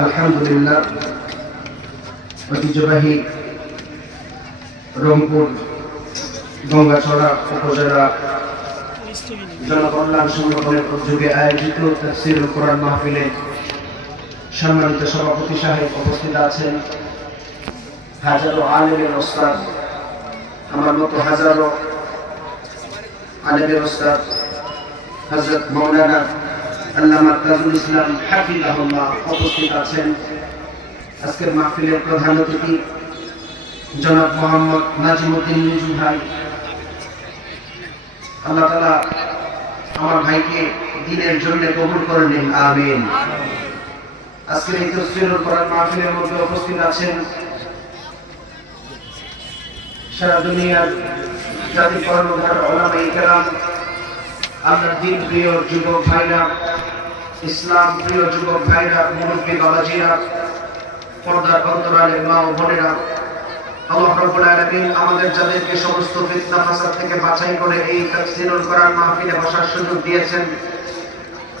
আলহামদুলিল্লাহ, ঐতিহ্যবাহী রংপুর গঙ্গাছড়া উপজেলা জনকল্যাণ সংগঠনের উদ্যোগে আয়োজিত তাফসীরুল কোরআন মাহফিলে সম্মানিত সভাপতি সাহেব উপস্থিত আছেন। হাজারো আলেমের ওস্তাদ, আমার মতো হাজারো আলেমের ওস্তাদ হযরত মাওলানা আল্লামা তাজুল ইসলাম হাফিজাহুল্লাহ উপস্থিত আছেন। আজকের মাহফিলের প্রধান অতিথি জনাব মোহাম্মদ নাজিমউদ্দিন নিজু ভাই। আল্লাহ তাআলা আমার ভাইকে দ্বীনের জন্য কবুল করে নিন, আমিন। আজকের এই তাফসীরুল কোরআন মাহফিলের মধ্যে উপস্থিত আছেন সারা দুনিয়ার জাতির কর্ণধার উলামায়ে কেরাম, আল্লাহর দ্বীন প্রিয় যুবক ভাইরা, ইসলাম প্রিয় যুবক ভাইরা, মুরব্বী বাবাজিরা, পর্দার অন্তরালের মা ও বোনেরা, আল্লাহ রাব্বুল আলামিন আমাদের যাদেরকে সমস্ত ফিতনা ফাসাদ থেকে বাছাই করে এই তাফসীরুল কোরআন মাহফিলে বসার সুযোগ দিয়েছেন,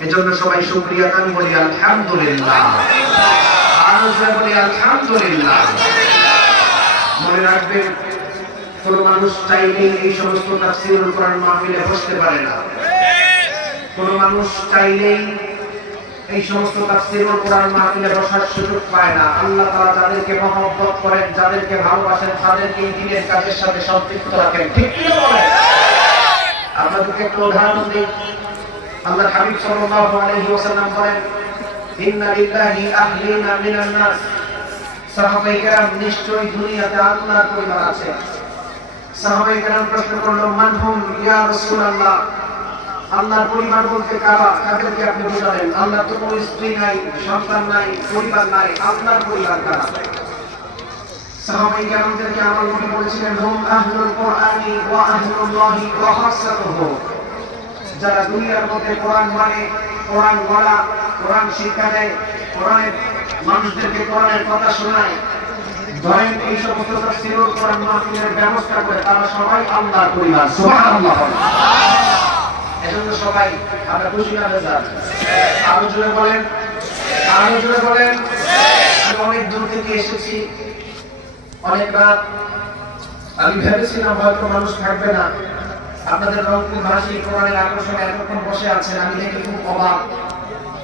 এজন্য সবাই শুকরিয়া দান বলি আলহামদুলিল্লাহ। আরো জোরে বলি আলহামদুলিল্লাহ। মনে রাখবেন, কোন মানুষ চাইলেই এই সমস্ত তাফসীরুল কোরআন মাহফিলে বসতে পারে না। কোন মানুষ চাইলেই এই সমস্ত তাফসীরুল কোরআন মাহফিলে বসার সুযোগ পায় না। আল্লাহ তাআলা যাদেরকে মহব্বত করেন, যাদেরকে ভালোবাসেন, তাদেরকে এই দ্বীনের কাজের সাথে সম্পৃক্ত রাখেন। ঠিক কি বলেন? আপনাদেরকে একটু উদাহরণ দিই। আল্লাহর হাবিব সাল্লাল্লাহু আলাইহি ওয়াসাল্লাম বলেন, ইন্না লিল্লাহি আহলিনা মিনান নাস। সাহাবায়ে কেরাম, নিশ্চয়ই দুনিয়াতে আল্লাহর পরিবার আছে। সাহাবায়ে কেরাম প্রশ্ন করলো, মান হুম ইয়া রাসূলুল্লাহ? আল্লাহর পরিবার বলতে কারা? কাদেরকে আপনি বোঝালেন? আল্লাহর তো কোনো স্ত্রী নাই, সন্তান নাই, পরিবার নাই, আপনার পরিবার কারা? সাহাবায়ে কেরামদেরকে আমার নবী বলেছিলেন, হুম আহলুল কুরআনি ওয়া আহলুল্লাহি ওয়া খাসাতুহু। যারা দুনিয়ার মধ্যে কোরআন মানে, কোরআন বলা, কোরআন শিক্ষা দেয়, কোরআনের মানুষদেরকে কোরআনের কথা শোনায়, ধরেন এই সমস্ত তাফসীরুল কোরআন মাহফিলের ব্যবস্থা করে, তারা সবাই আল্লাহর পরিবার। সুবহানাল্লাহ। এজন্য সবাই আমরা খুশি না বেজার? আরো জোরে বলেন, আরো জোরে বলেন। আমি অনেক দূর থেকে এসেছি, অনেক রাত। আমি ভেবেছিলাম হয়তো মানুষ থাকবে না। আপনাদের রংপুর ভাষী কোরআনের আকর্ষণে এতক্ষণ বসে আছেন, আমি দেখে খুব অবাক।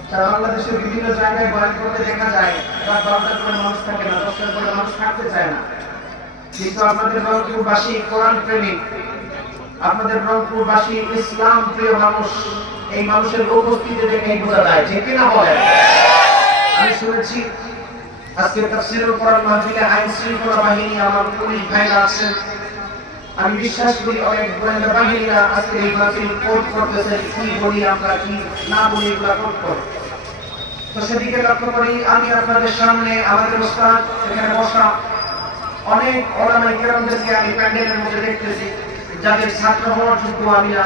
সারা বাংলাদেশের বিভিন্ন জায়গায় বয়ান করতে দেখা যায় রাত 12টার পরে মানুষ থাকে না, 10টার পরে মানুষ থাকতে চায় না। কিন্তু আপনাদের রংপুরবাসী কোরআন প্রেমিক, আপনাদের রংপুরবাসী ইসলাম প্রিয় মানুষ, এই মানুষের উপস্থিতি দেখেই বোঝা যায়। ঠিক কিনা বলেন? আমি শুনেছি আজকে তাফসীরুল কোরআন মাহফিলে আইন শৃঙ্খলা বাহিনী, আমার পুলিশ ভাইরা আছেন। আমি বিশ্বাস করি অনেক গোয়েন্দা বাহিনীরা আজকে এই মাহফিল কোড করতেছেন, কি বলি আমরা, কি না বলি, এগুলা কোড করে। তো সেদিকে লক্ষ্য করি আমি আপনাদের সামনে আমাদের ওস্তাদ এখানে বসা অনেক উলামায়ে কেরামদেরকে আমি প্যান্ডেলের মধ্যে দেখতেছি, যাদের ছাত্র হওয়ার যোগ্য আমি না।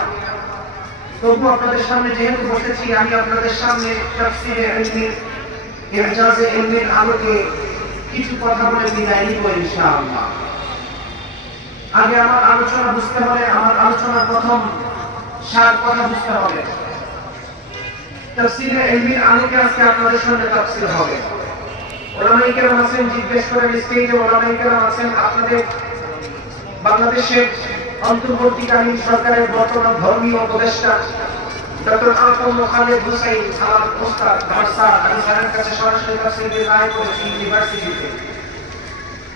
তবু আপনাদের সামনে যেহেতু বসেছি, আমি আপনাদের সামনে তাফসীরে ইলমির, ইজাজে ইলমির আলোকে কিছু কথা বলে বিদায় নিব ইনশাআল্লাহ। আগে আমার আলোচনা বুঝতে হলে, আমার আলোচনার প্রথম সার কথা বুঝতে হবে। তাফসীরে ইলমির আলোকে আজকে আপনাদের সামনে তাফসীর হবে। উলামায়ে কেরাম আছেন, জিজ্ঞেস করেন স্টেজে উলামায়ে কেরাম আছেন। আপনাদের বাংলাদেশের অন্তর্বর্তীকালীন সরকারের বর্তমান ধর্মীয় উপদেষ্টা ডক্টর আহমদ খালেদ হুসাইন, আমার ওস্তাদ, আমার স্যার। আমি স্যারের কাছে সরাসরি তাফসীর বিভাগ করেছি ইউনিভার্সিটিতে।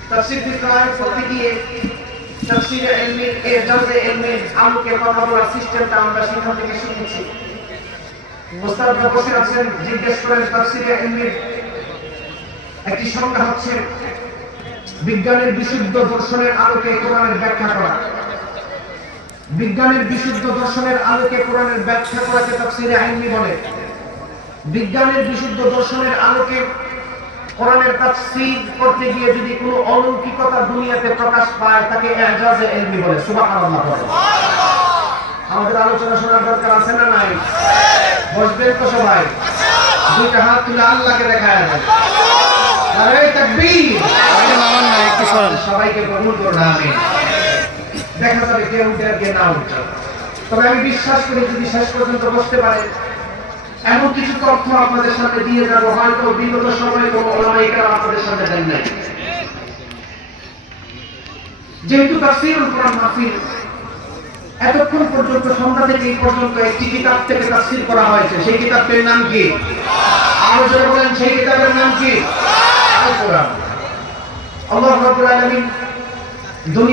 তাফসীর বিভাগ করতে গিয়ে তাফসীরে ইলমির, ইজাজে ইলমির আলোকে কথা বলার সিস্টেমটা আমরা সেখান থেকে শিখেছি। ওস্তাদরা বসে আছেন, জিজ্ঞেস করেন তাফসীরে ইলমির একটি সংজ্ঞা হচ্ছে বিজ্ঞানের বিশুদ্ধ দর্শনের আলোকে কোরআনের ব্যাখ্যা করা। বিজ্ঞানের বিশুদ্ধ দর্শনের আলোকে কোরআনের ব্যাখ্যা করাকে তাফসীরে ইলমি বলে। বিজ্ঞানের বিশুদ্ধ দর্শনের আলোকে কোরআনের তাফসীর করতে গিয়ে যদি কোনো অলৌকিকতা দুনিয়াতে প্রকাশ পায়, তাকে ইজাজে ইলমি বলে। সুবহানাল্লাহ বলে। আমাদের আলোচনা শোনার দরকার আছে না নাই? বসবেন তো সবাই? দুইটা হাত তুলে আল্লাহকে দেখায় দেন। নারে তাকবীর। একটু সরান। সবাইকে কবুল করুন, আমিন। দেখা যাবে কে উঠে আর কে না উঠে। তবে আমি বিশ্বাস করি যদি শেষ পর্যন্ত বসতে পারেন এমন কিছু তথ্য আপনাদের সামনে দিয়ে যাবো হয়তো বিগত সময়ে কোনো ওলামায়ে কেরাম আপনাদের সামনে দেন নাই। যেহেতু তাফসীরুল কোরআন মাহফিল এতক্ষণ পর্যন্ত সন্ধ্যা থেকে এই পর্যন্ত একটি কিতাব থেকে তাফসীর করা হয়েছে, সেই কিতাবটির নাম কি? আরো জোরে বলেন, সেই কিতাবের নাম কি? আল কোরআন। আল্লাহ রাব্বুল আলামিন দুনিয়া